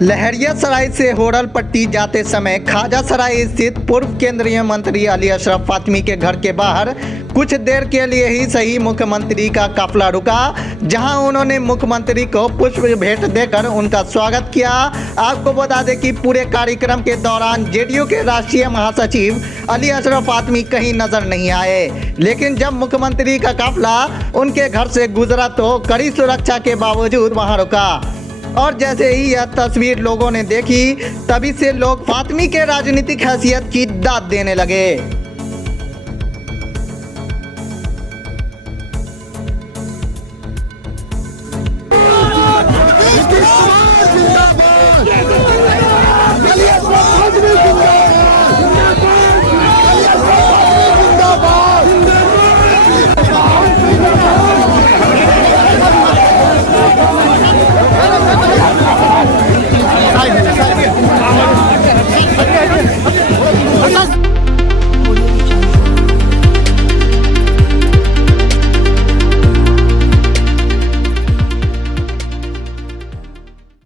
लहरियासराय से होडलपट्टी जाते समय खाजासराय स्थित पूर्व केंद्रीय मंत्री अली अशरफ फातमी के घर के बाहर कुछ देर के लिए ही सही मुख्यमंत्री का काफिला रुका, जहां उन्होंने मुख्यमंत्री को पुष्प भेंट देकर उनका स्वागत किया। आपको बता दें कि पूरे कार्यक्रम के दौरान जेडीयू के राष्ट्रीय महासचिव अली अशरफ फातमी कहीं नजर नहीं आए, लेकिन जब मुख्यमंत्री का काफिला उनके घर से गुजरा तो कड़ी सुरक्षा के बावजूद वहां रुका और जैसे ही यह तस्वीर लोगों ने देखी, तभी से लोग फातमी के राजनीतिक हैसियत की दाद देने लगे।